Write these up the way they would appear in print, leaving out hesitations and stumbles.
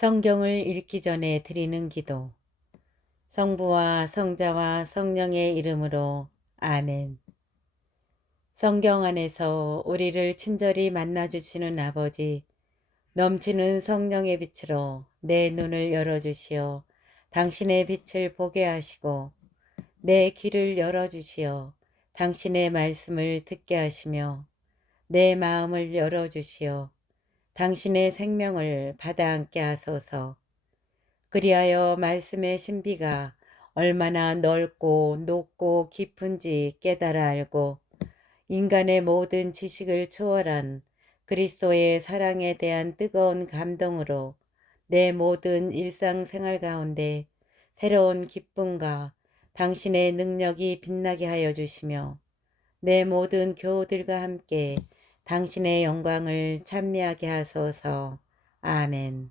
성경을 읽기 전에 드리는 기도. 성부와 성자와 성령의 이름으로 아멘. 성경 안에서 우리를 친절히 만나주시는 아버지, 넘치는 성령의 빛으로 내 눈을 열어주시어 당신의 빛을 보게 하시고, 내 귀를 열어주시어 당신의 말씀을 듣게 하시며, 내 마음을 열어주시어 당신의 생명을 받아 안게 하소서. 그리하여 말씀의 신비가 얼마나 넓고 높고 깊은지 깨달아 알고 인간의 모든 지식을 초월한 그리스도의 사랑에 대한 뜨거운 감동으로 내 모든 일상생활 가운데 새로운 기쁨과 당신의 능력이 빛나게 하여 주시며 내 모든 교우들과 함께 당신의 영광을 찬미하게 하소서. 아멘.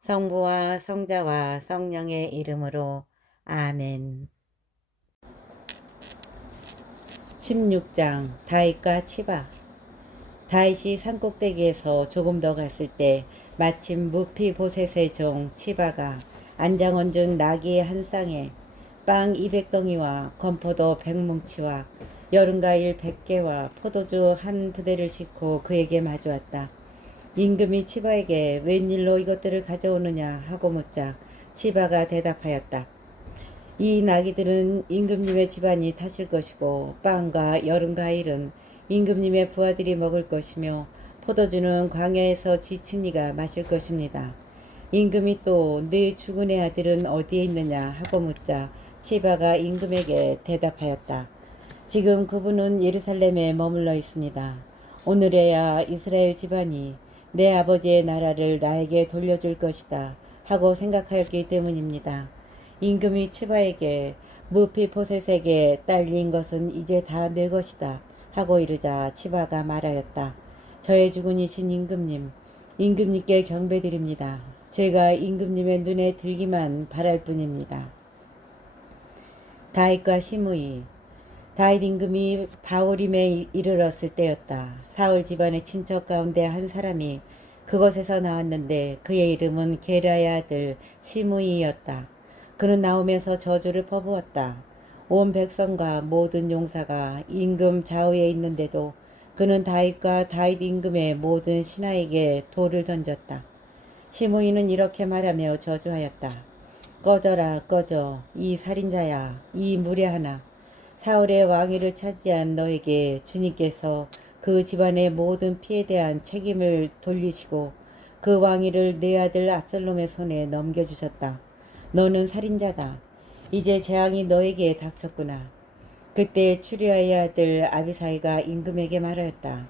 성부와 성자와 성령의 이름으로 아멘. 16장 다윗과 치바. 다윗이 산꼭대기에서 조금 더 갔을 때 마침 무피보셋의 종 치바가 안장 얹은 나귀 한 쌍에 빵 200덩이와 건포도 100뭉치와 여름과일 100개와 포도주 한 부대를 싣고 그에게 마주왔다. 임금이 치바에게 웬일로 이것들을 가져오느냐 하고 묻자 치바가 대답하였다. 이 나귀들은 임금님의 집안이 타실 것이고 빵과 여름 과일은 임금님의 부하들이 먹을 것이며 포도주는 광야에서 지친 이가 마실 것입니다. 임금이 또 네 죽은의 아들은 어디에 있느냐 하고 묻자 치바가 임금에게 대답하였다. 지금 그분은 예루살렘에 머물러 있습니다. 오늘에야 이스라엘 집안이 내 아버지의 나라를 나에게 돌려줄 것이다 하고 생각하였기 때문입니다. 임금이 치바에게 무피보셋에게 딸린 것은 이제 다 내 것이다 하고 이르자 치바가 말하였다. 저의 주군이신 임금님, 임금님께 경배드립니다. 제가 임금님의 눈에 들기만 바랄 뿐입니다. 다윗과 시므이. 다윗 임금이 바오림에 이르렀을 때였다. 사울 집안의 친척 가운데 한 사람이 그곳에서 나왔는데 그의 이름은 게라의 아들 시므이였다. 그는 나오면서 저주를 퍼부었다. 온 백성과 모든 용사가 임금 좌우에 있는데도 그는 다윗과 다윗 임금의 모든 신하에게 돌을 던졌다. 시므이는 이렇게 말하며 저주하였다. 꺼져라 꺼져 이 살인자야 이 무례하나. 사울의 왕위를 차지한 너에게 주님께서 그 집안의 모든 피에 대한 책임을 돌리시고 그 왕위를 내 아들 압살롬의 손에 넘겨주셨다. 너는 살인자다. 이제 재앙이 너에게 닥쳤구나. 그때 추리아의 아들 아비사이가 임금에게 말하였다.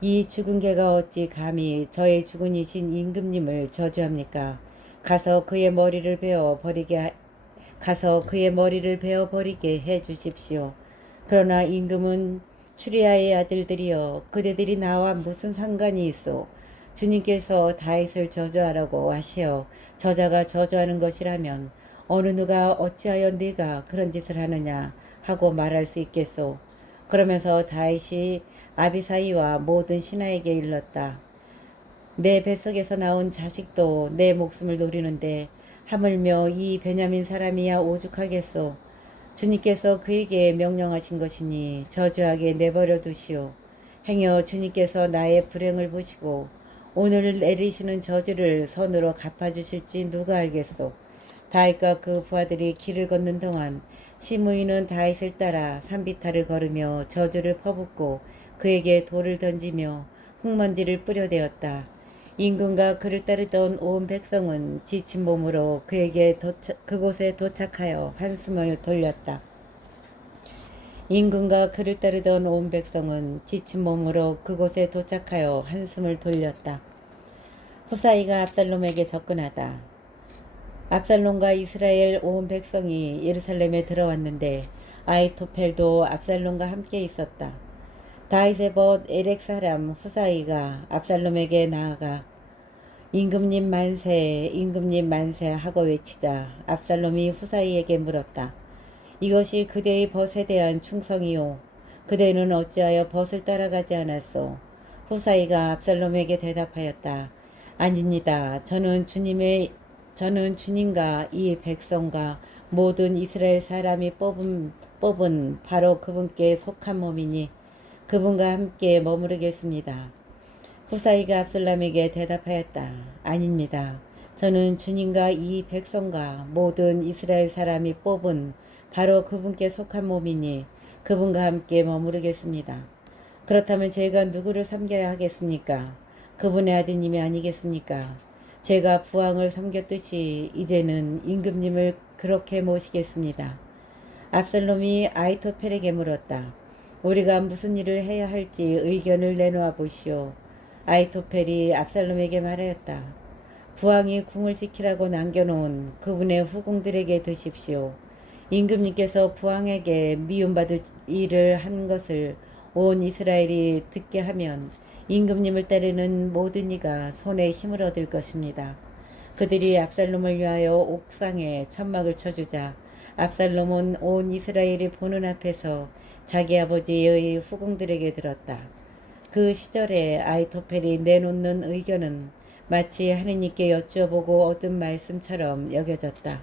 이 죽은 개가 어찌 감히 저의 주군이신 임금님을 저주합니까? 가서 그의 머리를 베어 버리게 해 주십시오. 그러나 임금은 추리아의 아들들이여 그대들이 나와 무슨 상관이 있소? 주님께서 다윗을 저주하라고 하시어 저자가 저주하는 것이라면 어느 누가 어찌하여 네가 그런 짓을 하느냐 하고 말할 수 있겠소? 그러면서 다윗이 아비사이와 모든 신하에게 일렀다. 내 뱃속에서 나온 자식도 내 목숨을 노리는데 하물며 이 베냐민 사람이야 오죽하겠소. 주님께서 그에게 명령하신 것이니 저주하게 내버려 두시오. 행여 주님께서 나의 불행을 보시고 오늘 내리시는 저주를 손으로 갚아주실지 누가 알겠소. 다윗과 그 부하들이 길을 걷는 동안 시므이는 다윗을 따라 산비탈을 걸으며 저주를 퍼붓고 그에게 돌을 던지며 흙먼지를 뿌려대었다. 임금과 그를 따르던 온 백성은 지친 몸으로 그곳에 도착하여 한숨을 돌렸다. 임금과 그를 따르던 온 백성은 지친 몸으로 그곳에 도착하여 한숨을 돌렸다. 후사이가 압살롬에게 접근하다. 압살롬과 이스라엘 온 백성이 예루살렘에 들어왔는데 아히토펠도 압살롬과 함께 있었다. 다윗의 벗 에렉 사람 후사이가 압살롬에게 나아가 임금님 만세 임금님 만세 하고 외치자 압살롬이 후사이에게 물었다. 이것이 그대의 벗에 대한 충성이요 그대는 어찌하여 벗을 따라가지 않았소? 후사이가 압살롬에게 대답하였다. 아닙니다. 저는 주님과 이 백성과 모든 이스라엘 사람이 뽑은 바로 그분께 속한 몸이니 그분과 함께 머무르겠습니다. 후사이가 압살롬에게 대답하였다. 아닙니다. 저는 주님과 이 백성과 모든 이스라엘 사람이 뽑은 바로 그분께 속한 몸이니 그분과 함께 머무르겠습니다. 그렇다면 제가 누구를 섬겨야 하겠습니까? 그분의 아드님이 아니겠습니까? 제가 부왕을 섬겼듯이 이제는 임금님을 그렇게 모시겠습니다. 압살롬이 아이토펠에게 물었다. 우리가 무슨 일을 해야 할지 의견을 내놓아 보시오. 아이토펠이 압살롬에게 말하였다. 부왕이 궁을 지키라고 남겨놓은 그분의 후궁들에게 드십시오. 임금님께서 부왕에게 미움받을 일을 한 것을 온 이스라엘이 듣게 하면 임금님을 따르는 모든 이가 손에 힘을 얻을 것입니다. 그들이 압살롬을 위하여 옥상에 천막을 쳐주자 압살롬은 온 이스라엘이 보는 앞에서 자기 아버지의 후궁들에게 들었다. 그 시절에 아이토펠이 내놓는 의견은 마치 하느님께 여쭈어보고 얻은 말씀처럼 여겨졌다.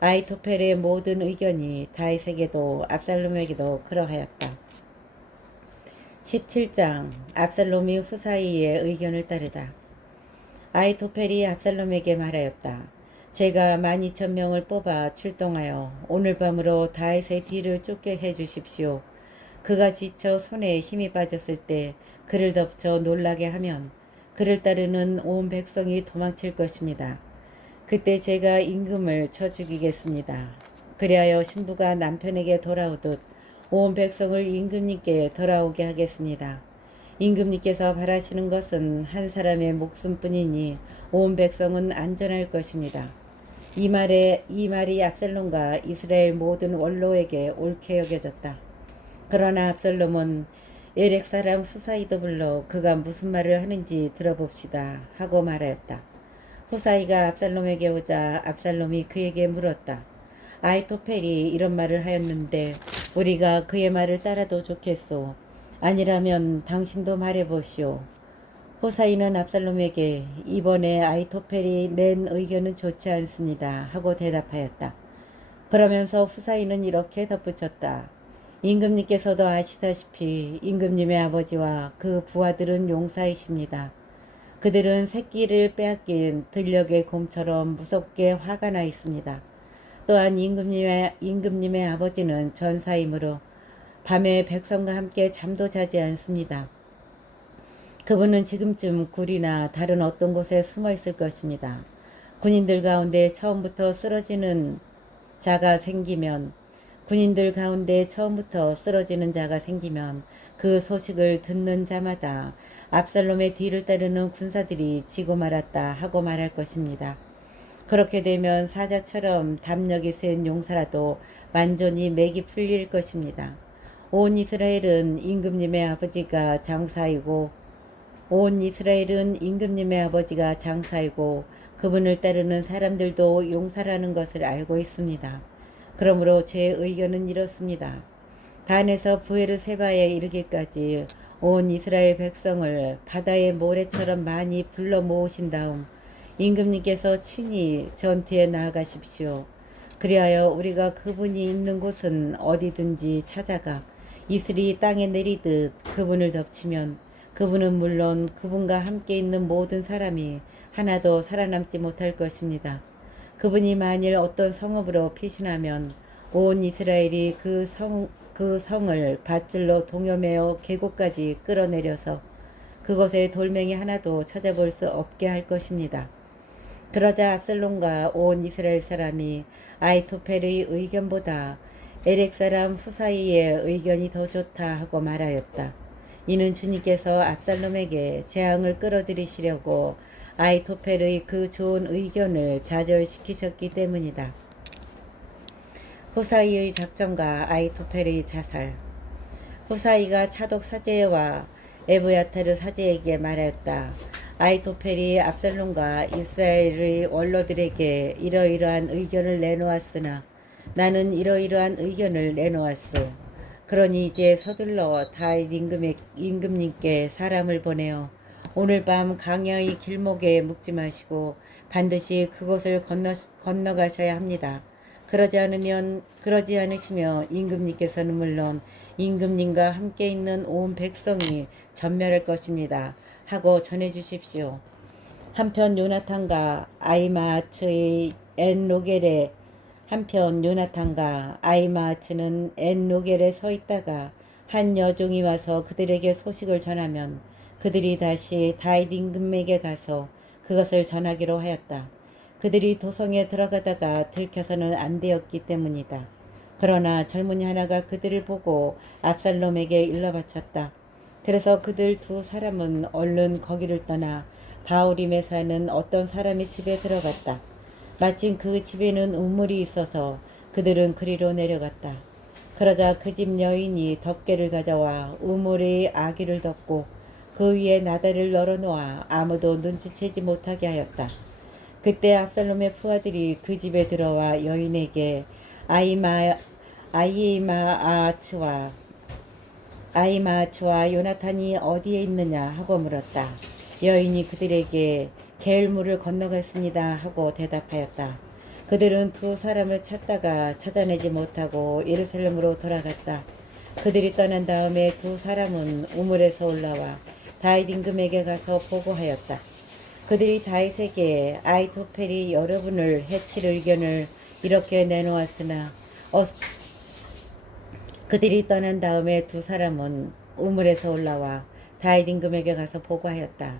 아이토펠의 모든 의견이 다윗에게도 압살롬에게도 그러하였다. 17장 압살롬이 후사이의 의견을 따르다. 아이토펠이 압살롬에게 말하였다. 제가 12,000명을 뽑아 출동하여 오늘 밤으로 다윗의 뒤를 쫓게 해주십시오. 그가 지쳐 손에 힘이 빠졌을 때 그를 덮쳐 놀라게 하면 그를 따르는 온 백성이 도망칠 것입니다. 그때 제가 임금을 쳐 죽이겠습니다. 그리하여 신부가 남편에게 돌아오듯 온 백성을 임금님께 돌아오게 하겠습니다. 임금님께서 바라시는 것은 한 사람의 목숨뿐이니 온 백성은 안전할 것입니다. 이 말이 압살롬과 이스라엘 모든 원로에게 옳게 여겨졌다. 그러나 압살롬은 에렉 사람 후사이도 불러 그가 무슨 말을 하는지 들어봅시다 하고 말하였다. 후사이가 압살롬에게 오자 압살롬이 그에게 물었다. 아이토펠이 이런 말을 하였는데 우리가 그의 말을 따라도 좋겠소. 아니라면 당신도 말해보시오. 후사이는 압살롬에게 이번에 아이토펠이 낸 의견은 좋지 않습니다 하고 대답하였다. 그러면서 후사이는 이렇게 덧붙였다. 임금님께서도 아시다시피 임금님의 아버지와 그 부하들은 용사이십니다. 그들은 새끼를 빼앗긴 들녘의 곰처럼 무섭게 화가 나 있습니다. 또한 임금님의 아버지는 전사이므로 밤에 백성과 함께 잠도 자지 않습니다. 그분은 지금쯤 굴이나 다른 어떤 곳에 숨어 있을 것입니다. 군인들 가운데 처음부터 쓰러지는 자가 생기면 그 소식을 듣는 자마다 압살롬의 뒤를 따르는 군사들이 지고 말았다 하고 말할 것입니다. 그렇게 되면 사자처럼 담력이 센 용사라도 완전히 맥이 풀릴 것입니다. 온 이스라엘은 임금님의 아버지가 장사이고 그분을 따르는 사람들도 용사라는 것을 알고 있습니다. 그러므로 제 의견은 이렇습니다. 단에서 부에르세바에 이르기까지 온 이스라엘 백성을 바다의 모래처럼 많이 불러 모으신 다음 임금님께서 친히 전투에 나아가십시오. 그리하여 우리가 그분이 있는 곳은 어디든지 찾아가 이슬이 땅에 내리듯 그분을 덮치면 그분은 물론 그분과 함께 있는 모든 사람이 하나도 살아남지 못할 것입니다. 그분이 만일 어떤 성읍으로 피신하면 온 이스라엘이 그 성을 밧줄로 동여매어 계곡까지 끌어내려서 그곳에 돌멩이 하나도 찾아볼 수 없게 할 것입니다. 그러자 압살롬과 온 이스라엘 사람이 아이토펠의 의견보다 에렉 사람 후사이의 의견이 더 좋다 하고 말하였다. 이는 주님께서 압살롬에게 재앙을 끌어들이시려고 아이토펠의 그 좋은 의견을 좌절시키셨기 때문이다. 후사이의 작전과 아이토펠의 자살. 후사이가 차독 사제와 에브야타르 사제에게 말하였다. 아이토펠이 압살롬과 이스라엘의 원로들에게 이러이러한 의견을 내놓았으나 나는 이러이러한 의견을 내놓았소. 그러니 이제 서둘러 다윗 임금님께 사람을 보내어 오늘 밤 강야의 길목에 묵지 마시고 반드시 그곳을 건너가셔야 합니다. 그러지 않으시며 임금님께서는 물론 임금님과 함께 있는 온 백성이 전멸할 것입니다. 하고 전해 주십시오. 한편 요나탄과 아이마아츠의 엔로겔에 한편 요나탄과 아이마아츠는 엔로겔에 서 있다가 한 여종이 와서 그들에게 소식을 전하면 그들이 다시 다윗 임금에게 가서 그것을 전하기로 하였다. 그들이 도성에 들어가다가 들켜서는 안 되었기 때문이다. 그러나 젊은이 하나가 그들을 보고 압살롬에게 일러 바쳤다. 그래서 그들 두 사람은 얼른 거기를 떠나 바울임에 사는 어떤 사람의 집에 들어갔다. 마침 그 집에는 우물이 있어서 그들은 그리로 내려갔다. 그러자 그 집 여인이 덮개를 가져와 우물에 아기를 덮고 그 위에 나다를 널어놓아 아무도 눈치채지 못하게 하였다. 그때 압살롬의 부하들이 그 집에 들어와 여인에게 아이마아츠와 아이마아츠와 요나탄이 어디에 있느냐 하고 물었다. 여인이 그들에게 게을물을 건너갔습니다 하고 대답하였다. 그들은 두 사람을 찾다가 찾아내지 못하고 예루살렘으로 돌아갔다. 그들이 떠난 다음에 두 사람은 우물에서 올라와 다윗 임금에게 가서 보고하였다. 그들이 다윗에게 아이토펠이 여러분을 해칠 의견을 이렇게 내놓았으나 그들이 떠난 다음에 두 사람은 우물에서 올라와 다윗 임금에게 가서 보고하였다.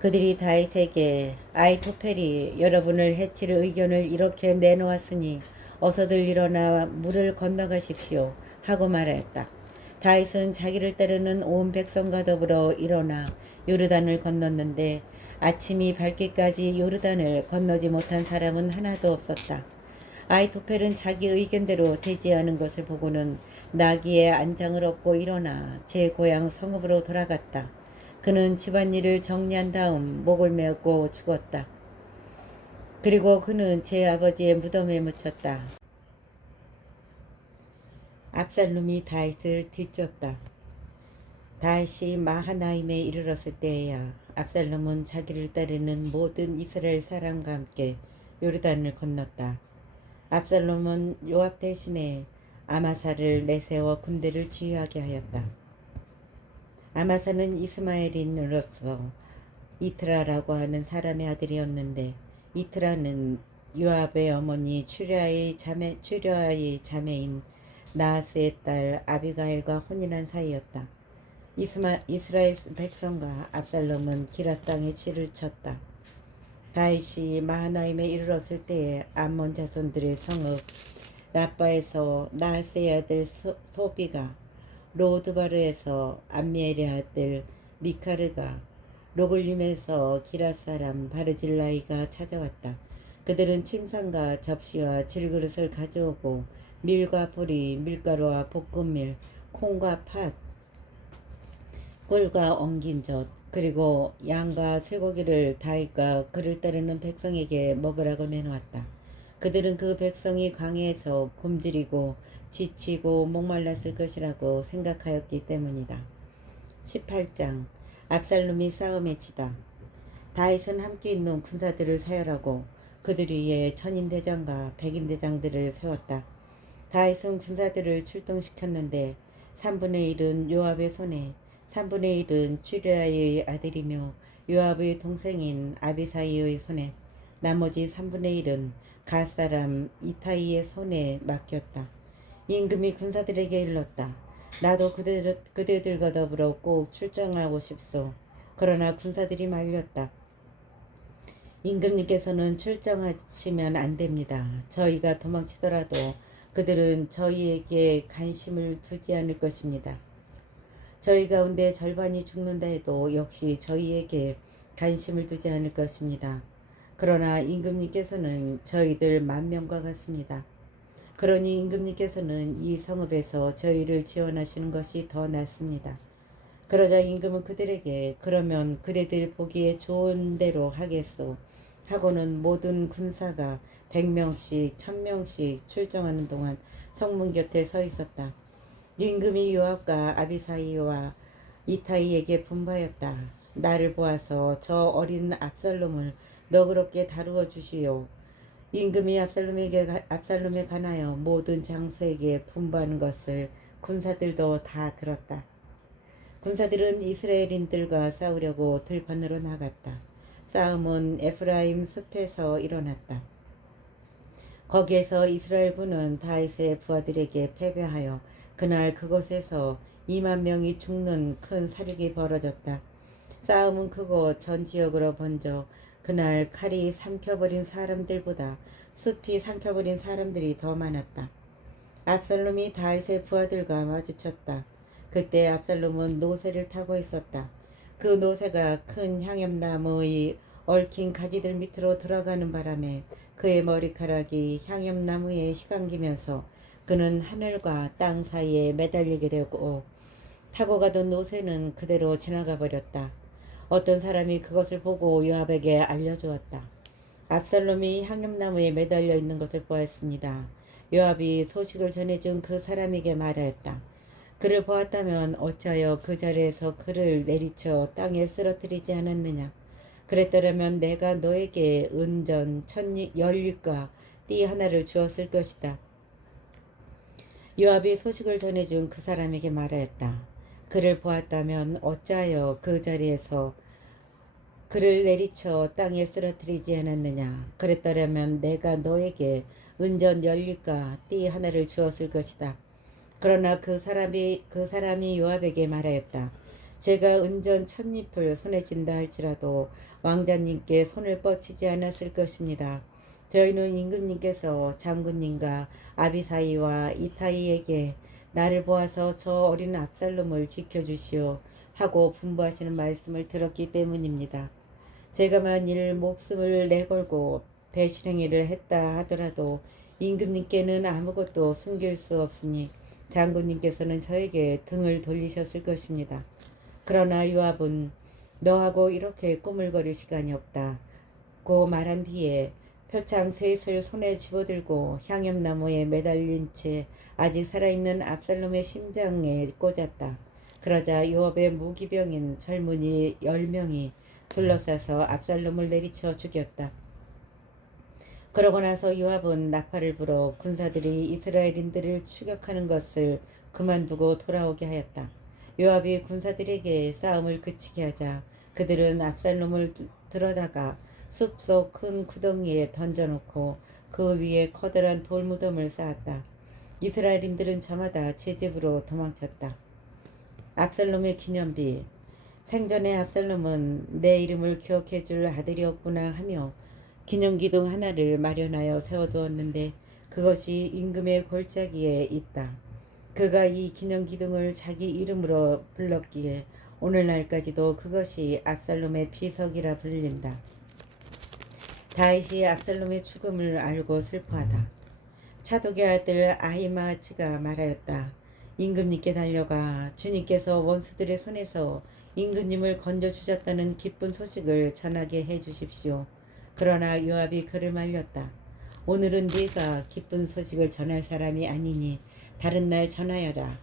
그들이 다윗에게 아이토펠이 여러분을 해칠 의견을 이렇게 내놓았으니 어서들 일어나 물을 건너가십시오 하고 말하였다. 다윗은 자기를 따르는 온 백성과 더불어 일어나 요르단을 건넜는데 아침이 밝기까지 요르단을 건너지 못한 사람은 하나도 없었다. 아이토펠은 자기 의견대로 되지 않은 것을 보고는 나귀의 안장을 얻고 일어나 제 고향 성읍으로 돌아갔다. 그는 집안일을 정리한 다음 목을 메었고 죽었다. 그리고 그는 제 아버지의 무덤에 묻혔다. 압살롬이 다윗을 뒤쫓다. 다윗이 마하나임에 이르렀을 때에야 압살롬은 자기를 따르는 모든 이스라엘 사람과 함께 요르단을 건넜다. 압살롬은 요압 대신에 아마사를 내세워 군대를 지휘하게 하였다. 아마사는 이스마엘인으로서 이트라라고 하는 사람의 아들이었는데 이트라는 요압의 어머니 추랴의 자매인 나하스의 딸 아비가일과 혼인한 사이였다. 이스라엘 백성과 압살롬은 기랏 땅에 치를 쳤다. 다윗이 마하나임에 이르렀을 때에 암몬 자손들의 성읍 라빠에서 나하스의 아들 소비가, 로드바르에서 암미엘의 아들 미카르가, 로글림에서 기랏 사람 바르질라이가 찾아왔다. 그들은 침상과 접시와 질그릇을 가져오고 밀과 보리, 밀가루와 볶음밀, 콩과 팥, 꿀과 엉긴 젖, 그리고 양과 쇠고기를 다윗과 그를 따르는 백성에게 먹으라고 내놓았다. 그들은 그 백성이 광야에서 굶주리고 지치고 목말랐을 것이라고 생각하였기 때문이다. 18장 압살롬이 싸움에 치다. 다윗은 함께 있는 군사들을 서열하고 그들 위에 천인대장과 백인대장들을 세웠다. 다윗은 군사들을 출동시켰는데 3분의 1은 요압의 손에 3분의 1은 추리아의 아들이며 요압의 동생인 아비사이의 손에 나머지 3분의 1은 갓사람 이타이의 손에 맡겼다. 임금이 군사들에게 일렀다. 나도 그대들과 더불어 꼭 출정하고 싶소. 그러나 군사들이 말렸다. 임금님께서는 출정하시면 안 됩니다. 저희가 도망치더라도 그들은 저희에게 관심을 두지 않을 것입니다. 저희 가운데 절반이 죽는다 해도 역시 저희에게 관심을 두지 않을 것입니다. 그러나 임금님께서는 저희들 10,000명과 같습니다. 그러니 임금님께서는 이 성읍에서 저희를 지원하시는 것이 더 낫습니다. 그러자 임금은 그들에게 그러면 그대들 보기에 좋은 대로 하겠소 하고는 모든 군사가 100명씩 1000명씩 출정하는 동안 성문 곁에 서 있었다. 임금이 요압과 아비사이와 이타이에게 분부하였다. 나를 보아서 저 어린 압살롬을 너그럽게 다루어 주시오. 임금이 압살롬에 관하여 모든 장수에게 분부하는 것을 군사들도 다 들었다. 군사들은 이스라엘인들과 싸우려고 들판으로 나갔다. 싸움은 에프라임 숲에서 일어났다. 거기에서 이스라엘군은 다윗의 부하들에게 패배하여 그날 그곳에서 2만 명이 죽는 큰 사륙이 벌어졌다. 싸움은 크고 전 지역으로 번져 그날 칼이 삼켜버린 사람들보다 숲이 삼켜버린 사람들이 더 많았다. 압살롬이 다윗의 부하들과 마주쳤다. 그때 압살롬은 노새를 타고 있었다. 그 노새가 큰 향염나무의 얽힌 가지들 밑으로 들어가는 바람에 그의 머리카락이 향염나무에 휘감기면서 그는 하늘과 땅 사이에 매달리게 되고 타고 가던 노새는 그대로 지나가 버렸다. 어떤 사람이 그것을 보고 요압에게 알려주었다. 압살롬이 향염나무에 매달려 있는 것을 보았습니다. 요압이 소식을 전해준 그 사람에게 말하였다. 그를 보았다면 어찌하여 그 자리에서 그를 내리쳐 땅에 쓰러뜨리지 않았느냐. 그랬더라면 내가 너에게 은전 연립과 띠 하나를 주었을 것이다. 요압이 소식을 전해준 그 사람에게 말하였다. 그를 보았다면 어찌하여 그 자리에서 그를 내리쳐 땅에 쓰러뜨리지 않았느냐. 그랬더라면 내가 너에게 은전 연립과 띠 하나를 주었을 것이다. 그러나 그 사람이 요압에게 말하였다. 제가 은전 찻잎을 손에 쥔다 할지라도 왕자님께 손을 뻗치지 않았을 것입니다. 저희는 임금님께서 장군님과 아비사이와 이타이에게 나를 보아서 저 어린 압살롬을 지켜주시오 하고 분부하시는 말씀을 들었기 때문입니다. 제가 만일 목숨을 내걸고 배신행위를 했다 하더라도 임금님께는 아무것도 숨길 수 없으니 장군님께서는 저에게 등을 돌리셨을 것입니다. 그러나 요압은 너하고 이렇게 꾸물거릴 시간이 없다 고 말한 뒤에 표창 셋을 손에 집어들고 향염나무에 매달린 채 아직 살아있는 압살롬의 심장에 꽂았다. 그러자 요압의 무기병인 젊은이 10명이 둘러싸서 압살롬을 내리쳐 죽였다. 그러고 나서 요압은 나팔을 불어 군사들이 이스라엘인들을 추격하는 것을 그만두고 돌아오게 하였다. 요압이 군사들에게 싸움을 그치게 하자 그들은 압살롬을 들어다가 숲속 큰 구덩이에 던져놓고 그 위에 커다란 돌무덤을 쌓았다. 이스라엘인들은 저마다 제 집으로 도망쳤다. 압살롬의 기념비. 생전에 압살롬은 내 이름을 기억해 줄 아들이었구나 하며 기념기둥 하나를 마련하여 세워두었는데 그것이 임금의 골짜기에 있다. 그가 이 기념기둥을 자기 이름으로 불렀기에 오늘날까지도 그것이 압살롬의 비석이라 불린다. 다윗이 압살롬의 죽음을 알고 슬퍼하다. 차독의 아들 아히마아츠가 말하였다. 임금님께 달려가 주님께서 원수들의 손에서 임금님을 건져주셨다는 기쁜 소식을 전하게 해주십시오. 그러나 요압이 그를 말렸다. 오늘은 네가 기쁜 소식을 전할 사람이 아니니 다른 날 전하여라.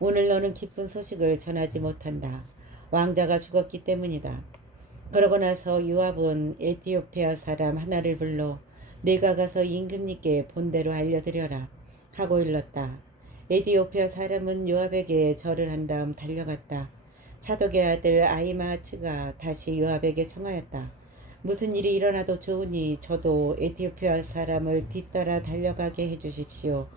오늘 너는 기쁜 소식을 전하지 못한다. 왕자가 죽었기 때문이다. 그러고 나서 요압은 에티오피아 사람 하나를 불러 네가 가서 임금님께 본대로 알려드려라 하고 일렀다. 에티오피아 사람은 요압에게 절을 한 다음 달려갔다. 차독의 아들 아히마아츠가 다시 요압에게 청하였다. 무슨 일이 일어나도 좋으니 저도 에티오피아 사람을 뒤따라 달려가게 해주십시오.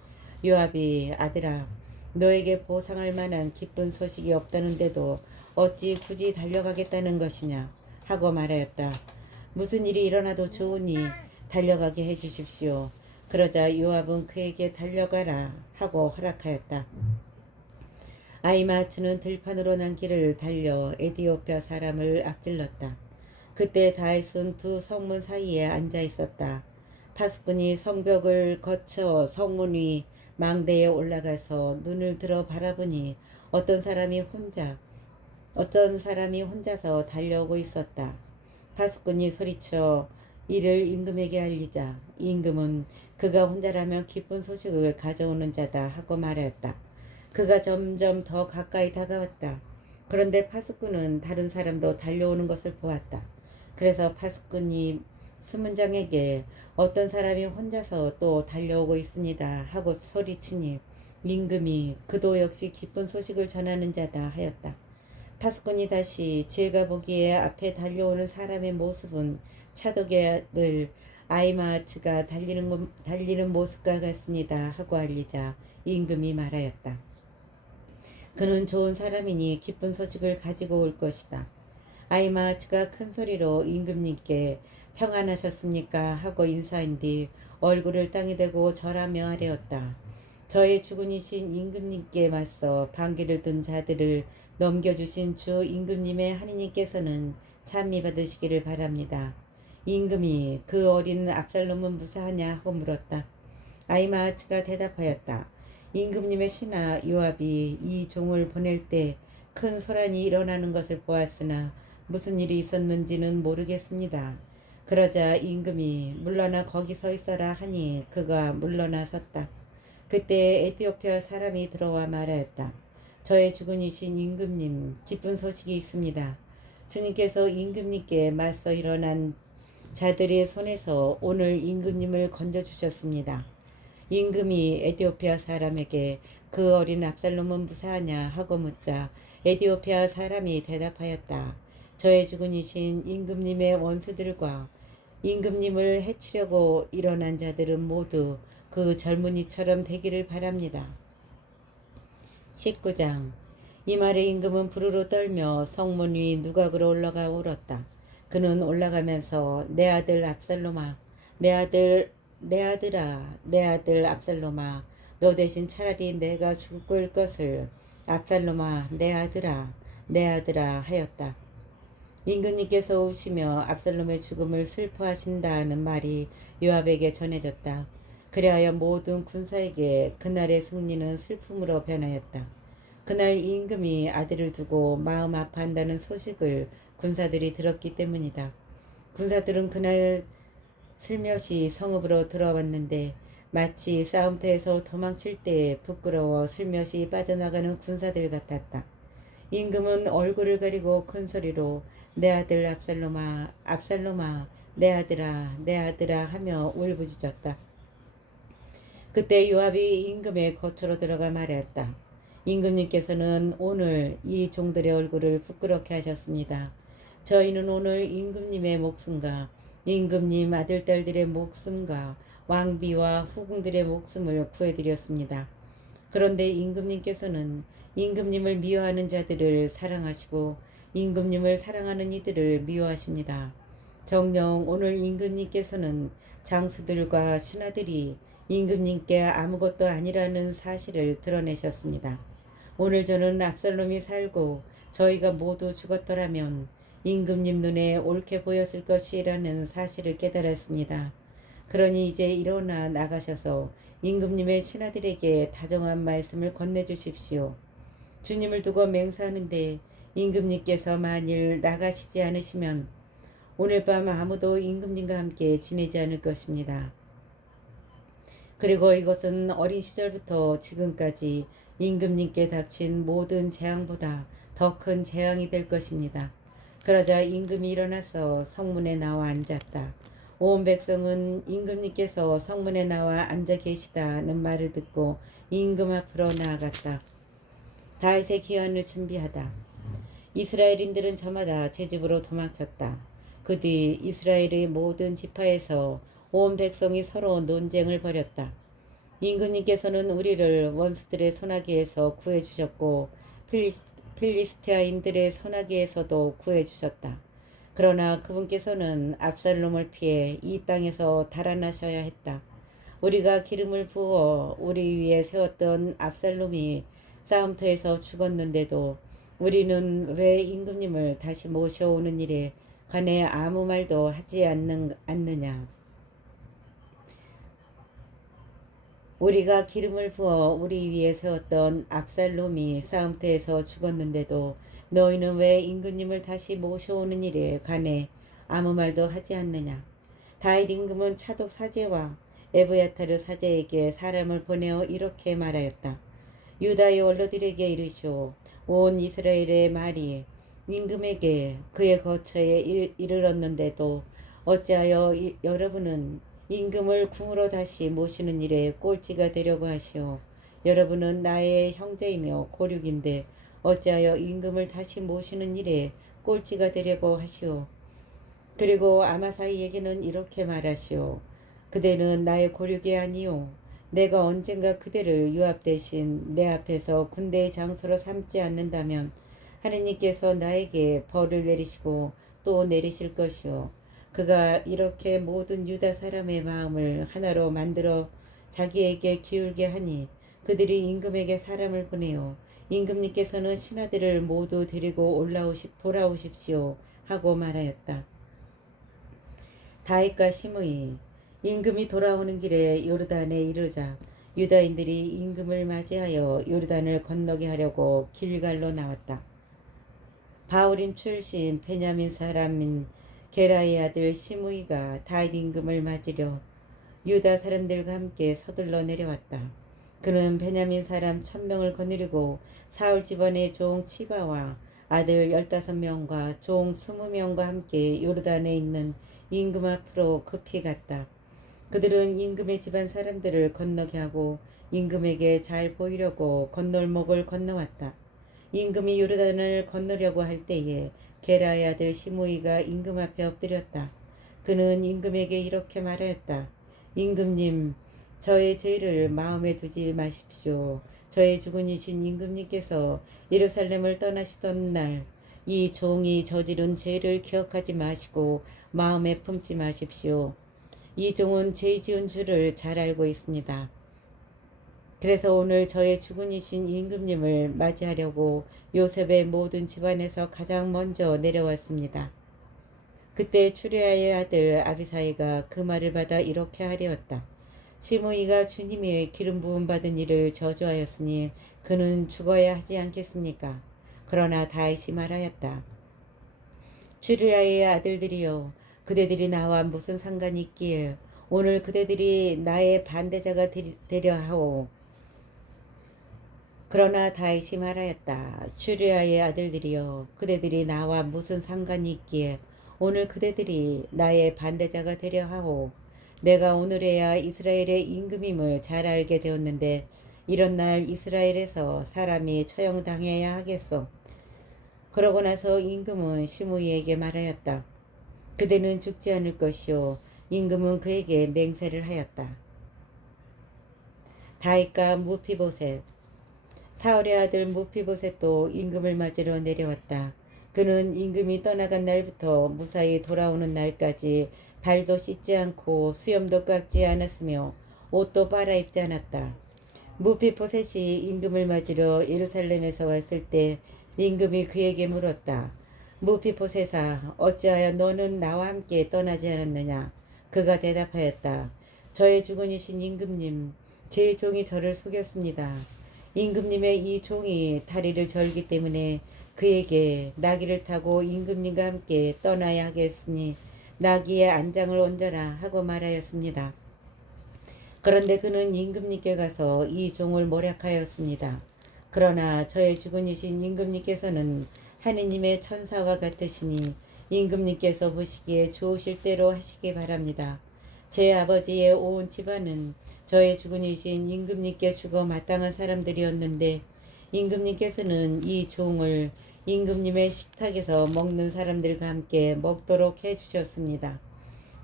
요압이 아들아 너에게 보상할 만한 기쁜 소식이 없다는데도 어찌 굳이 달려가겠다는 것이냐 하고 말하였다. 무슨 일이 일어나도 좋으니 달려가게 해주십시오. 그러자 요압은 그에게 달려가라 하고 허락하였다. 아히마아츠는 들판으로 난 길을 달려 에티오피아 사람을 앞질렀다. 그때 다윗은 두 성문 사이에 앉아 있었다. 파수꾼이 성벽을 거쳐 성문 위 망대에 올라가서 눈을 들어 바라보니 어떤 사람이 혼자서 달려오고 있었다. 파수꾼이 소리쳐 이를 임금에게 알리자 임금은 그가 혼자라면 기쁜 소식을 가져오는 자다 하고 말하였다. 그가 점점 더 가까이 다가왔다. 그런데 파수꾼은 다른 사람도 달려오는 것을 보았다. 그래서 파수꾼이 수문장에게 어떤 사람이 혼자서 또 달려오고 있습니다 하고 소리치니 임금이 그도 역시 기쁜 소식을 전하는 자다 하였다. 파수꾼이 다시 제가 보기에 앞에 달려오는 사람의 모습은 차독의 아들 아이마아츠가 달리는 모습과 같습니다 하고 알리자 임금이 말하였다. 그는 좋은 사람이니 기쁜 소식을 가지고 올 것이다. 아이마아츠가 큰 소리로 임금님께 평안하셨습니까 하고 인사한 뒤 얼굴을 땅에 대고 절하며 아뢰었다. 저의 주군이신 임금님께 맞서 반기를 든 자들을 넘겨주신 주 임금님의 하느님께서는 찬미 받으시기를 바랍니다. 임금이 그 어린 압살롬은 무사하냐 하고 물었다. 아이마아츠가 대답하였다. 임금님의 신하 요압이 이 종을 보낼 때 큰 소란이 일어나는 것을 보았으나 무슨 일이 있었는지는 모르겠습니다. 그러자 임금이 물러나 거기 서 있어라 하니 그가 물러나 섰다. 그때 에티오피아 사람이 들어와 말하였다. 저의 주군이신 임금님 기쁜 소식이 있습니다. 주님께서 임금님께 맞서 일어난 자들의 손에서 오늘 임금님을 건져주셨습니다. 임금이 에티오피아 사람에게 그 어린 압살롬은 무사하냐 하고 묻자 에티오피아 사람이 대답하였다. 저의 주군이신 임금님의 원수들과 임금님을 해치려고 일어난 자들은 모두 그 젊은이처럼 되기를 바랍니다. 19장. 이 말에 임금은 부르르 떨며 성문 위 누각으로 올라가 울었다. 그는 올라가면서 내 아들 압살롬아, 내 아들 압살롬아, 너 대신 차라리 내가 죽을 것을 압살롬아, 내 아들아 하였다. 임금님께서 우시며 압살롬의 죽음을 슬퍼하신다는 말이 요압에게 전해졌다. 그리하여 모든 군사에게 그날의 승리는 슬픔으로 변하였다. 그날 임금이 아들을 두고 마음 아파한다는 소식을 군사들이 들었기 때문이다. 군사들은 그날 슬며시 성읍으로 들어왔는데 마치 싸움터에서 도망칠 때 부끄러워 슬며시 빠져나가는 군사들 같았다. 임금은 얼굴을 가리고 큰 소리로 내 아들 압살롬아, 내 아들아 하며 울부짖었다. 그때 요압이 임금의 거처로 들어가 말했다. 임금님께서는 오늘 이 종들의 얼굴을 부끄럽게 하셨습니다. 저희는 오늘 임금님의 목숨과 임금님 아들딸들의 목숨과 왕비와 후궁들의 목숨을 구해드렸습니다. 그런데 임금님께서는 임금님을 미워하는 자들을 사랑하시고 임금님을 사랑하는 이들을 미워하십니다. 정녕 오늘 임금님께서는 장수들과 신하들이 임금님께 아무것도 아니라는 사실을 드러내셨습니다. 오늘 저는 압살롬이 살고 저희가 모두 죽었더라면 임금님 눈에 옳게 보였을 것이라는 사실을 깨달았습니다. 그러니 이제 일어나 나가셔서 임금님의 신하들에게 다정한 말씀을 건네주십시오. 주님을 두고 맹세하는데 임금님께서 만일 나가시지 않으시면 오늘 밤 아무도 임금님과 함께 지내지 않을 것입니다. 그리고 이것은 어린 시절부터 지금까지 임금님께 닥친 모든 재앙보다 더 큰 재앙이 될 것입니다. 그러자 임금이 일어나서 성문에 나와 앉았다. 온 백성은 임금님께서 성문에 나와 앉아 계시다는 말을 듣고 임금 앞으로 나아갔다. 다윗의 기한을 준비하다. 이스라엘인들은 저마다 제 집으로 도망쳤다. 그 뒤 이스라엘의 모든 지파에서 온 백성이 서로 논쟁을 벌였다. 임금님께서는 우리를 원수들의 손아귀에서 구해주셨고 필리스티아인들의 손아귀에서도 구해주셨다. 그러나 그분께서는 압살롬을 피해 이 땅에서 달아나셔야 했다. 우리가 기름을 부어 우리 위에 세웠던 압살롬이 싸움터에서 죽었는데도 우리는 왜 임금님을 다시 모셔오는 일에 관해 아무 말도 하지 않느냐. 우리가 기름을 부어 우리 위에 세웠던 압살롬이 싸움터에서 죽었는데도 너희는 왜 임금님을 다시 모셔오는 일에 관해 아무 말도 하지 않느냐. 다윗 임금은 차독 사제와 에브야타르 사제에게 사람을 보내어 이렇게 말하였다. 유다의 원로들에게 이르시오. 온 이스라엘의 말이 임금에게 그의 거처에 이르렀는데도 어찌하여 여러분은 임금을 궁으로 다시 모시는 일에 꼴찌가 되려고 하시오. 여러분은 나의 형제이며 고륙인데 어찌하여 임금을 다시 모시는 일에 꼴찌가 되려고 하시오. 그리고 아마사이에게는 이렇게 말하시오. 그대는 나의 고륙이 아니오. 내가 언젠가 그대를 유압 대신 내 앞에서 군대의 장소로 삼지 않는다면 하느님께서 나에게 벌을 내리시고 또 내리실 것이오. 그가 이렇게 모든 유다 사람의 마음을 하나로 만들어 자기에게 기울게 하니 그들이 임금에게 사람을 보내요. 임금님께서는 신하들을 모두 데리고 돌아오십시오 하고 말하였다. 다윗과 시므이 임금이 돌아오는 길에 요르단에 이르자 유다인들이 임금을 맞이하여 요르단을 건너게 하려고 길갈로 나왔다. 바울임 출신 베냐민 사람인 게라의 아들 시므이가 다윗 임금을 맞으려 유다 사람들과 함께 서둘러 내려왔다. 그는 베냐민 사람 1000명을 거느리고 사울 집안의 종 치바와 아들 15명과 종 20명과 함께 요르단에 있는 임금 앞으로 급히 갔다. 그들은 임금의 집안 사람들을 건너게 하고 임금에게 잘 보이려고 건널목을 건너왔다. 임금이 요르단을 건너려고 할 때에 게라의 아들 시므이가 임금 앞에 엎드렸다. 그는 임금에게 이렇게 말하였다. 임금님, 저의 죄를 마음에 두지 마십시오. 저의 주군이신 임금님께서 예루살렘을 떠나시던 날 이 종이 저지른 죄를 기억하지 마시고 마음에 품지 마십시오. 이 종은 죄 지은 줄을 잘 알고 있습니다. 그래서 오늘 저의 주군이신 임금님을 맞이하려고 요셉의 모든 집안에서 가장 먼저 내려왔습니다. 그때 추레아의 아들 아비사이가 그 말을 받아 이렇게 하려었다. 시므이가 주님의 기름 부음 받은 이를 저주하였으니 그는 죽어야 하지 않겠습니까? 그러나 다윗이 말하였다. 주르야의 아들들이여, 그대들이 나와 무슨 상관이 있기에 오늘 그대들이 나의 반대자가 되려 하오. 그러나 다윗이 말하였다. 주르야의 아들들이여, 그대들이 나와 무슨 상관이 있기에 오늘 그대들이 나의 반대자가 되려 하오. 내가 오늘에야 이스라엘의 임금임을 잘 알게 되었는데 이런 날 이스라엘에서 사람이 처형당해야 하겠소. 그러고 나서 임금은 시므이에게 말하였다. 그대는 죽지 않을 것이요. 임금은 그에게 맹세를 하였다. 다윗과 무피보셋. 사울의 아들 무피보셋도 임금을 맞으러 내려왔다. 그는 임금이 떠나간 날부터 무사히 돌아오는 날까지 발도 씻지 않고 수염도 깎지 않았으며 옷도 빨아입지 않았다. 무피보셋이 임금을 맞으러 예루살렘에서 왔을 때 임금이 그에게 물었다. 무피보셋아, 어찌하여 너는 나와 함께 떠나지 않았느냐? 그가 대답하였다. 저의 주군이신 임금님, 제 종이 저를 속였습니다. 임금님의 이 종이 다리를 절기 때문에 그에게 나귀를 타고 임금님과 함께 떠나야 하겠으니 나귀의 안장을 얹어라 하고 말하였습니다. 그런데 그는 임금님께 가서 이 종을 모략하였습니다. 그러나 저의 주군이신 임금님께서는 하느님의 천사와 같으시니 임금님께서 보시기에 좋으실 대로 하시기 바랍니다. 제 아버지의 온 집안은 저의 주군이신 임금님께 죽어 마땅한 사람들이었는데 임금님께서는 이 종을 임금님의 식탁에서 먹는 사람들과 함께 먹도록 해주셨습니다.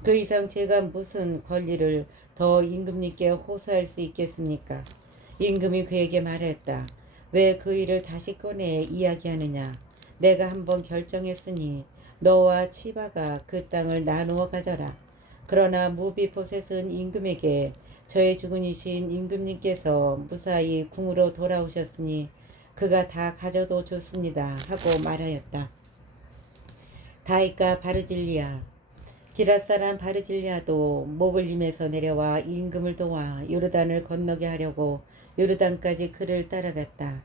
그 이상 제가 무슨 권리를 더 임금님께 호소할 수 있겠습니까? 임금이 그에게 말했다. 왜 그 일을 다시 꺼내 이야기하느냐? 내가 한번 결정했으니 너와 치바가 그 땅을 나누어 가져라. 그러나 무비보셋은 임금에게 저의 주군이신 임금님께서 무사히 궁으로 돌아오셨으니 그가 다 가져도 좋습니다 하고 말하였다. 다윗과 바르질리아. 기랏 사람 바르질리아도 목을림에서 내려와 임금을 도와 요르단을 건너게 하려고 요르단까지 그를 따라갔다.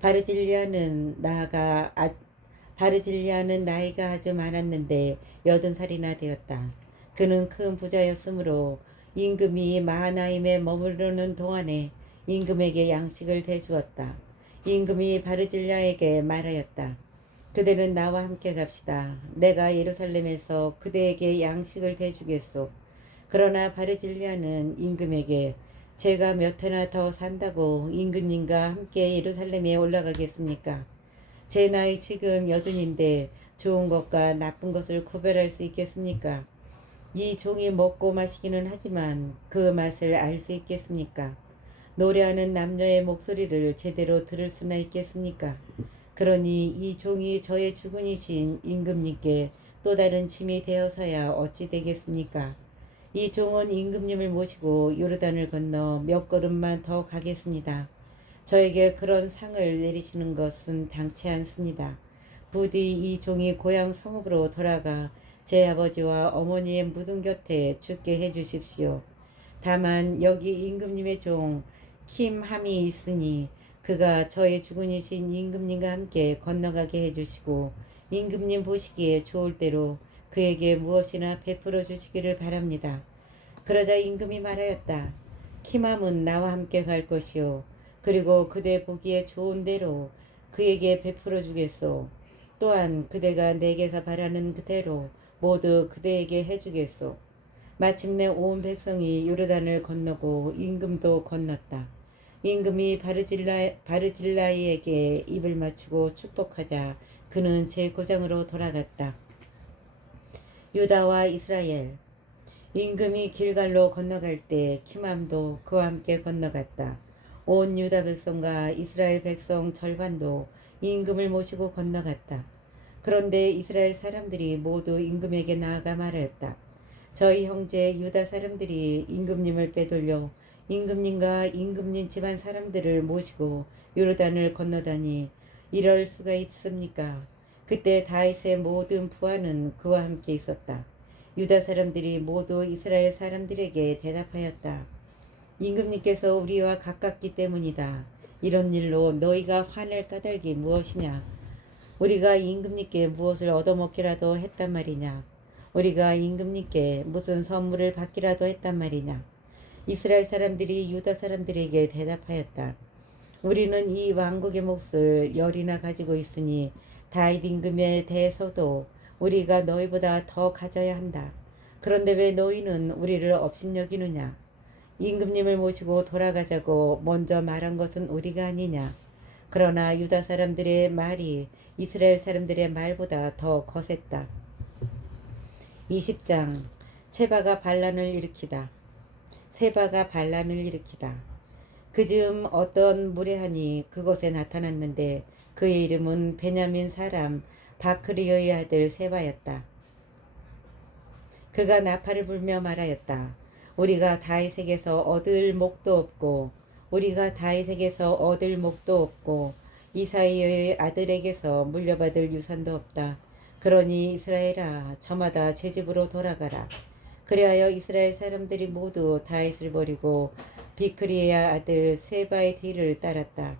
바르질리아는 나이가 아주 많았는데 80살이나 되었다. 그는 큰 부자였으므로 임금이 마하나임에 머무르는 동안에 임금에게 양식을 대주었다. 임금이 바르질라에게 말하였다. 그대는 나와 함께 갑시다. 내가 예루살렘에서 그대에게 양식을 대주겠소. 그러나 바르질라는 임금에게 제가 몇 해나 더 산다고 임금님과 함께 예루살렘에 올라가겠습니까? 제 나이 지금 80인데 좋은 것과 나쁜 것을 구별할 수 있겠습니까? 이 종이 먹고 마시기는 하지만 그 맛을 알 수 있겠습니까? 노래하는 남녀의 목소리를 제대로 들을 수나 있겠습니까? 그러니 이 종이 저의 주군이신 임금님께 또 다른 짐이 되어서야 어찌 되겠습니까? 이 종은 임금님을 모시고 요르단을 건너 몇 걸음만 더 가겠습니다. 저에게 그런 상을 내리시는 것은 당치 않습니다. 부디 이 종이 고향 성읍으로 돌아가 제 아버지와 어머니의 무덤 곁에 죽게 해주십시오. 다만 여기 임금님의 종 킴함이 있으니 그가 저의 주군이신 임금님과 함께 건너가게 해주시고 임금님 보시기에 좋을 대로 그에게 무엇이나 베풀어 주시기를 바랍니다. 그러자 임금이 말하였다. 킴함은 나와 함께 갈 것이요. 그리고 그대 보기에 좋은 대로 그에게 베풀어 주겠소. 또한 그대가 내게서 바라는 그대로 모두 그대에게 해주겠소. 마침내 온 백성이 요르단을 건너고 임금도 건넜다. 임금이 바르질라이에게 입을 맞추고 축복하자 그는 제 고장으로 돌아갔다. 유다와 이스라엘. 임금이 길갈로 건너갈 때 키맘도 그와 함께 건너갔다. 온 유다 백성과 이스라엘 백성 절반도 임금을 모시고 건너갔다. 그런데 이스라엘 사람들이 모두 임금에게 나아가 말하였다. 저희 형제 유다 사람들이 임금님을 빼돌려 임금님과 임금님 집안 사람들을 모시고 요르단을 건너다니 이럴 수가 있습니까? 그때 다윗의 모든 부하는 그와 함께 있었다. 유다 사람들이 모두 이스라엘 사람들에게 대답하였다. 임금님께서 우리와 가깝기 때문이다. 이런 일로 너희가 화낼 까닭이 무엇이냐? 우리가 임금님께 무엇을 얻어먹기라도 했단 말이냐? 우리가 임금님께 무슨 선물을 받기라도 했단 말이냐? 이스라엘 사람들이 유다 사람들에게 대답하였다. 우리는 이 왕국의 몫을 열이나 가지고 있으니 다윗 임금에 대해서도 우리가 너희보다 더 가져야 한다. 그런데 왜 너희는 우리를 업신여기느냐? 임금님을 모시고 돌아가자고 먼저 말한 것은 우리가 아니냐? 그러나 유다 사람들의 말이 이스라엘 사람들의 말보다 더 거셌다. 20장 세바가 반란을 일으키다. 세바가 반란을 일으키다. 그즈음 어떤 무례한이 그곳에 나타났는데 그의 이름은 베냐민 사람 바크리의 아들 세바였다. 그가 나팔을 불며 말하였다. 우리가 다윗에게서 얻을 목도 없고 우리가 다윗에게서 얻을 목도 없고 이사이의 아들에게서 물려받을 유산도 없다. 그러니 이스라엘아 저마다 제 집으로 돌아가라. 그리하여 이스라엘 사람들이 모두 다윗을 버리고 비크리의 아들 세바의 뒤를 따랐다.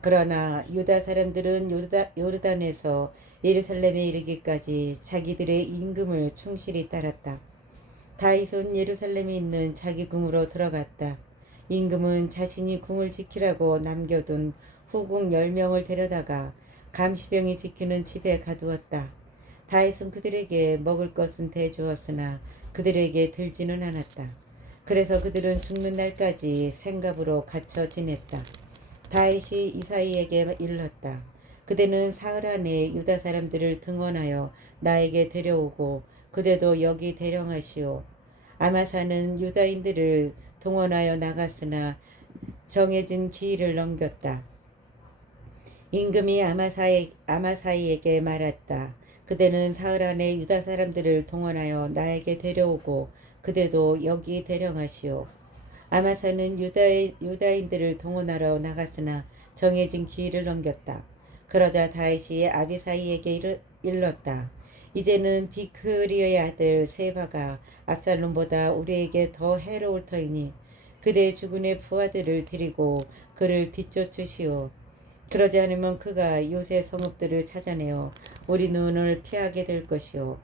그러나 유다 사람들은 요르단에서 예루살렘에 이르기까지 자기들의 임금을 충실히 따랐다. 다윗은 예루살렘에 있는 자기 궁으로 들어갔다. 임금은 자신이 궁을 지키라고 남겨둔 후궁 10명을 데려다가 감시병이 지키는 집에 가두었다. 다윗은 그들에게 먹을 것은 대주었으나 그들에게 들지는 않았다. 그래서 그들은 죽는 날까지 생갑으로 갇혀 지냈다. 다윗이 이사이에게 일렀다. 그대는 사흘 안에 유다 사람들을 등원하여 나에게 데려오고 그대도 여기 대령하시오. 아마사는 유다인들을 동원하여 나갔으나 정해진 기일을 넘겼다. 임금이 아마사이에게 말했다. 그대는 사흘 안에 유다 사람들을 동원하여 나에게 데려오고 그대도 여기 대령하시오. 아마사는 유다인들을 동원하러 나갔으나 정해진 기일을 넘겼다. 그러자 다윗이 아비사이에게 일렀다. 이제는 비크리의 아들 세바가 압살롬보다 우리에게 더 해로울 터이니 그대 주군의 부하들을 데리고 그를 뒤쫓으시오. 그러지 않으면 그가 요새 성읍들을 찾아내어 우리 눈을 피하게 될 것이오.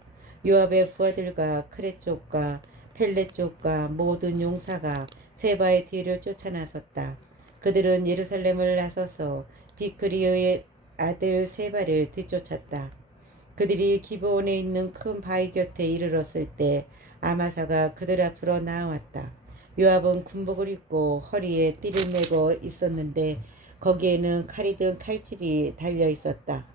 요압의 부하들과 크렛 쪽과 펠렛 쪽과 모든 용사가 세바의 뒤를 쫓아 나섰다. 그들은 예루살렘을 나서서 비크리의 아들 세바를 뒤쫓았다. 그들이 기브온에 있는 큰 바위 곁에 이르렀을 때 아마사가 그들 앞으로 나아왔다. 요압은 군복을 입고 허리에 띠를 메고 있었는데 거기에는 칼이든 칼집이 달려 있었다.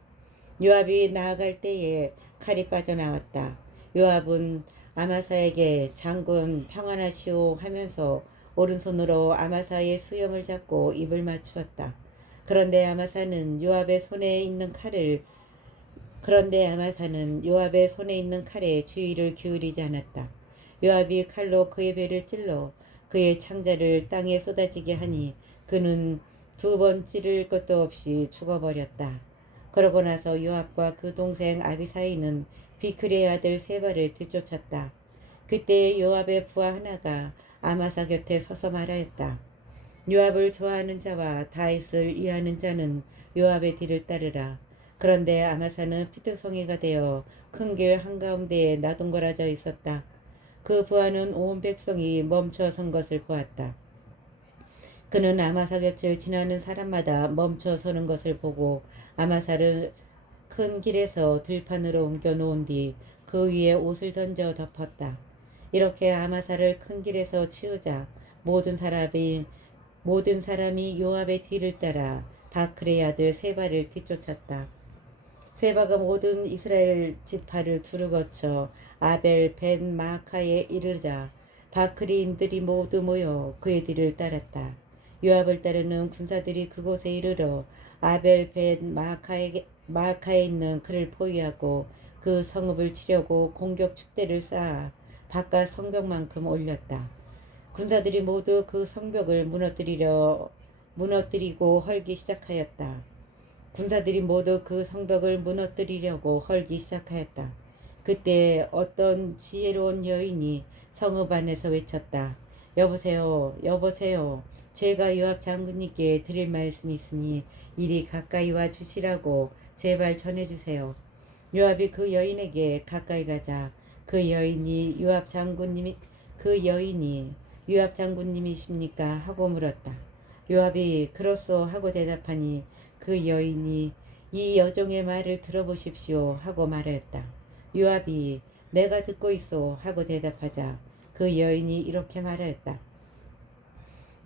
요압이 나아갈 때에 칼이 빠져나왔다. 요압은 아마사에게 장군 평안하시오 하면서 오른손으로 아마사의 수염을 잡고 입을 맞추었다. 그런데 아마사는 요압의 손에 있는 칼을 요압의 손에 있는 칼에 주의를 기울이지 않았다. 요압이 칼로 그의 배를 찔러 그의 창자를 땅에 쏟아지게 하니 그는 2번 찌를 것도 없이 죽어버렸다. 그러고 나서 요압과 그 동생 아비사이는 비크리의 아들 세바를 뒤쫓았다. 그때 요압의 부하 하나가 아마사 곁에 서서 말하였다. 요압을 좋아하는 자와 다윗을 이해하는 자는 요압의 뒤를 따르라. 그런데 아마사는 피투성이가 되어 큰 길 한가운데에 나동거라져 있었다. 그 부하는 온 백성이 멈춰 선 것을 보았다. 그는 아마사 곁을 지나는 사람마다 멈춰 서는 것을 보고 아마사를 큰 길에서 들판으로 옮겨 놓은 뒤 그 위에 옷을 던져 덮었다. 이렇게 아마사를 큰 길에서 치우자 모든 사람이 요압의 뒤를 따라 바크레의 아들 세바를 뒤쫓았다. 세바가 모든 이스라엘 지파를 두루 거쳐 아벨 벤 마아카에 이르자 바크리인들이 모두 모여 그의 뒤를 따랐다. 요압을 따르는 군사들이 그곳에 이르러 아벨 벤 마아카에 있는 그를 포위하고 그 성읍을 치려고 공격 축대를 쌓아 바깥 성벽만큼 올렸다. 군사들이 모두 그 성벽을 무너뜨리고 헐기 시작하였다. 군사들이 모두 그 성벽을 무너뜨리려고 헐기 시작하였다. 그때 어떤 지혜로운 여인이 성읍 안에서 외쳤다. 여보세요, 여보세요. 제가 요압 장군님께 드릴 말씀이 있으니 이리 가까이 와 주시라고 제발 전해주세요. 요압이 그 여인에게 가까이 가자 그 여인이 요압 장군님이십니까? 하고 물었다. 요압이 그렇소 하고 대답하니 그 여인이 이 여종의 말을 들어보십시오 하고 말하였다. 요압이 내가 듣고 있소 하고 대답하자 그 여인이 이렇게 말하였다.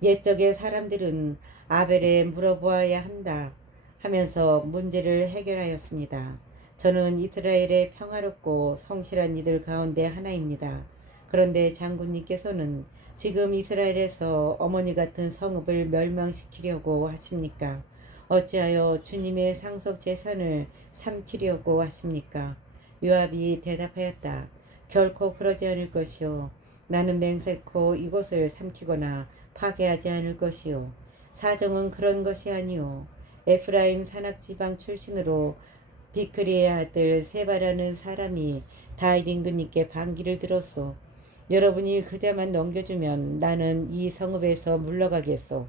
옛적의 사람들은 아벨에 물어보아야 한다 하면서 문제를 해결하였습니다. 저는 이스라엘의 평화롭고 성실한 이들 가운데 하나입니다. 그런데 장군님께서는 지금 이스라엘에서 어머니 같은 성읍을 멸망시키려고 하십니까? 어찌하여 주님의 상속 재산을 삼키려고 하십니까? 요압이 대답하였다. 결코 그러지 않을 것이요. 나는 맹세코 이곳을 삼키거나 파괴하지 않을 것이요. 사정은 그런 것이 아니요. 에프라임 산악지방 출신으로 비크리의 아들 세바라는 사람이 다윗 임금님께 반기를 들었소. 여러분이 그자만 넘겨주면 나는 이 성읍에서 물러가겠소.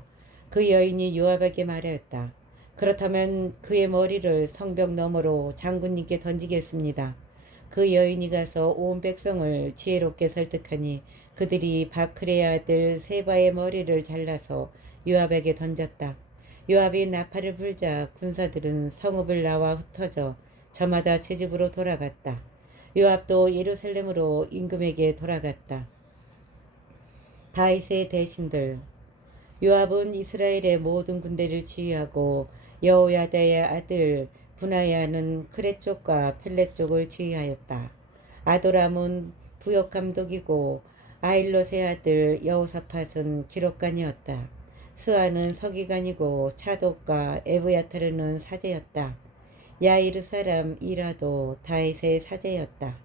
그 여인이 요압에게 말하였다. 그렇다면 그의 머리를 성벽 너머로 장군님께 던지겠습니다. 그 여인이 가서 온 백성을 지혜롭게 설득하니 그들이 바크레의 아들 세바의 머리를 잘라서 요압에게 던졌다. 요압이 나팔을 불자 군사들은 성읍을 나와 흩어져 저마다 제 집으로 돌아갔다. 요압도 예루살렘으로 임금에게 돌아갔다. 다윗의 대신들. 요압은 이스라엘의 모든 군대를 지휘하고 여호야다의 아들 분하야는 크렛 쪽과 펠렛 쪽을 지휘하였다. 아도람은 부역 감독이고 아일롯의 아들 여호사밧은 기록관이었다. 스아는 서기관이고 차독과 에브야타르는 사제였다. 야이르 사람 이라도 다윗의 사제였다.